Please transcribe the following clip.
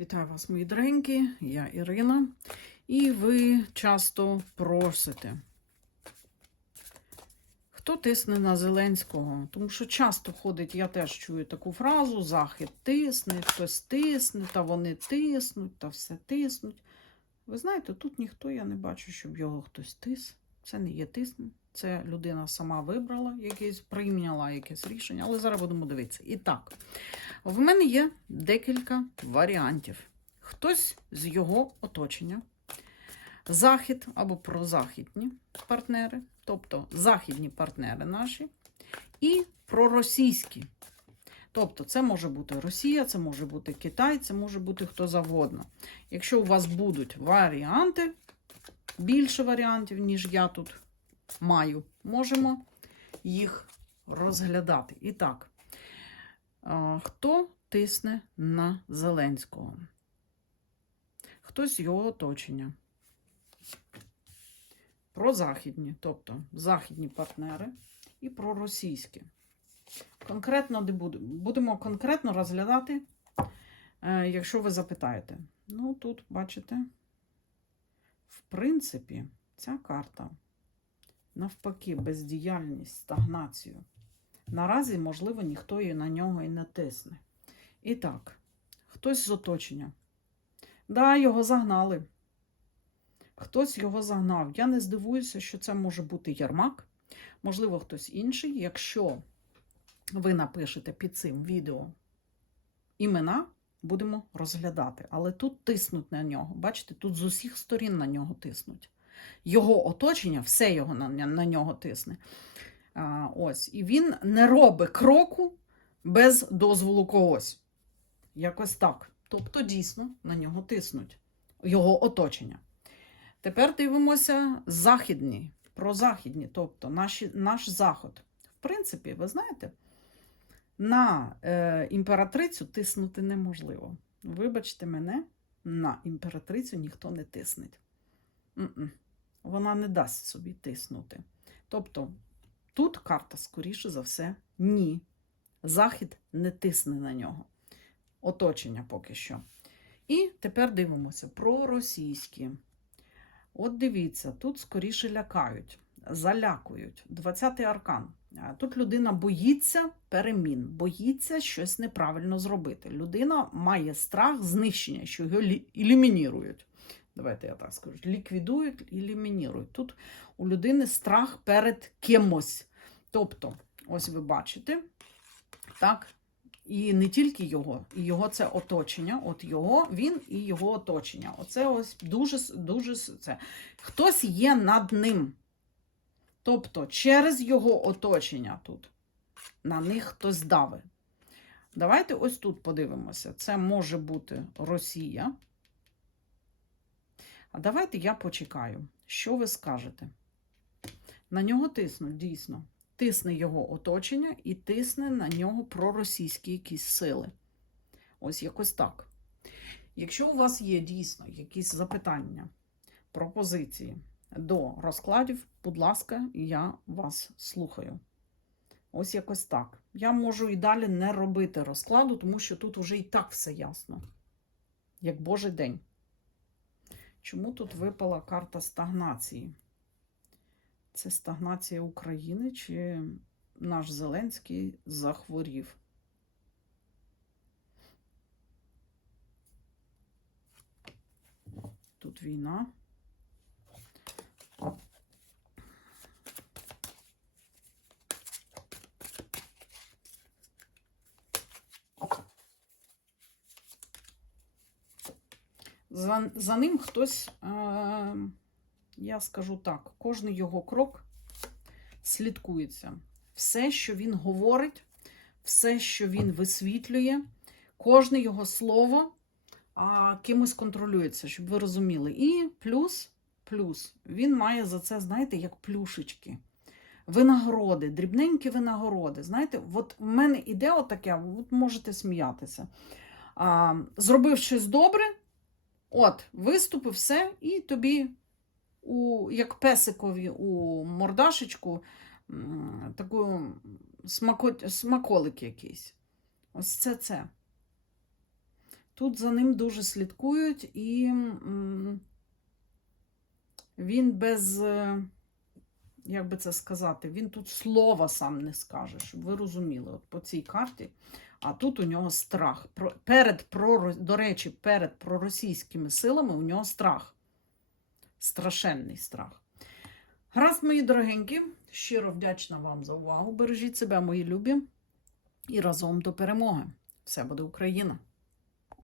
Вітаю вас, мої дорогенькі, я Ірина. І ви часто просите, хто тисне на Зеленського? Тому що часто ходить, я теж чую таку фразу: Захід тисне, хтось тисне, та вони тиснуть, та все тиснуть. Ви знаєте, тут ніхто, я не бачу, щоб його хтось тис. Це не є тисне. Це людина сама вибрала якесь, прийняла якесь рішення, але зараз будемо дивитися. І так, в мене є декілька варіантів. Хтось з його оточення, захід або прозахідні партнери, тобто західні партнери наші, і проросійські. Тобто, це може бути Росія, це може бути Китай, це може бути хто завгодно. Якщо у вас будуть варіанти, більше варіантів, ніж я тут маю, можемо їх розглядати. І так, хто тисне на Зеленського? Хтось його оточення. Прозахідні, тобто західні партнери і проросійські. Конкретно де буде- будемо конкретно розглядати, е, якщо ви запитаєте. Ну, тут, бачите, в принципі, ця карта навпаки, бездіяльність, стагнацію. Наразі, можливо, ніхто і на нього і не тисне. І так, хтось з оточення. Да, його загнали. Хтось його загнав. Я не здивуюся, що це може бути Ярмак, можливо, хтось інший. Якщо ви напишете під цим відео імена, будемо розглядати. Але тут тиснуть на нього. Бачите, тут з усіх сторін на нього тиснуть. Його оточення, все його на, на нього тисне. А, ось. І він не робить кроку без дозволу когось. Якось так. Тобто, дійсно, на нього тиснуть. Його оточення. Тепер дивимося західні, прозахідні, тобто наші, наш заход. В принципі, ви знаєте, на е, імператрицю тиснути неможливо. Вибачте мене, на імператрицю ніхто не тисне. М-м. Вона не дасть собі тиснути. Тобто, тут карта, скоріше за все, ні. Захід не тисне на нього. Оточення поки що. І тепер дивимося про російські. От дивіться, тут скоріше лякають, залякують. 20-й аркан. Тут людина боїться перемін, боїться щось неправильно зробити. Людина має страх знищення, що його лі- елімінірують. Давайте я так скажу: ліквідують, елімінірують. Тут у людини страх перед кимось. Тобто, ось ви бачите, так, і не тільки його, і його це оточення. От його, він і його оточення. Оце ось дуже, дуже це. Хтось є над ним. Тобто, через його оточення тут на них хтось давить. Давайте ось тут подивимося. Це може бути Росія. А давайте я почекаю. Що ви скажете? На нього тиснуть, дійсно. Тисне його оточення і тисне на нього проросійські якісь сили. Ось якось так. Якщо у вас є дійсно якісь запитання, пропозиції до розкладів, будь ласка, я вас слухаю. Ось якось так. Я можу і далі не робити розкладу, тому що тут уже і так все ясно. Як Божий день. Чому тут випала карта стагнації? Це стагнація України чи наш Зеленський захворів? Тут війна. За, за ним хтось, е, я скажу так, кожний його крок слідкується. Все, що він говорить, все, що він висвітлює, кожне його слово а, кимось контролюється, щоб ви розуміли. І плюс, плюс, він має за це, знаєте, як плюшечки. Винагороди, дрібненькі винагороди. Знаєте, от в мене іде отаке, от можете сміятися. А, зробив щось добре, от, виступи, все, і тобі, у, як песикові у мордашечку, таку смако, смаколик якийсь. Ось це це. Тут за ним дуже слідкують, і він без, е, як би це сказати, він тут слова сам не скаже, щоб ви розуміли, от по цій карті. А тут у нього страх. Перед. До речі, перед проросійськими силами у нього страх. Страшенний страх. Гаразд, мої дорогенькі, щиро вдячна вам за увагу. Бережіть себе, мої любі, і разом до перемоги. Все буде Україна!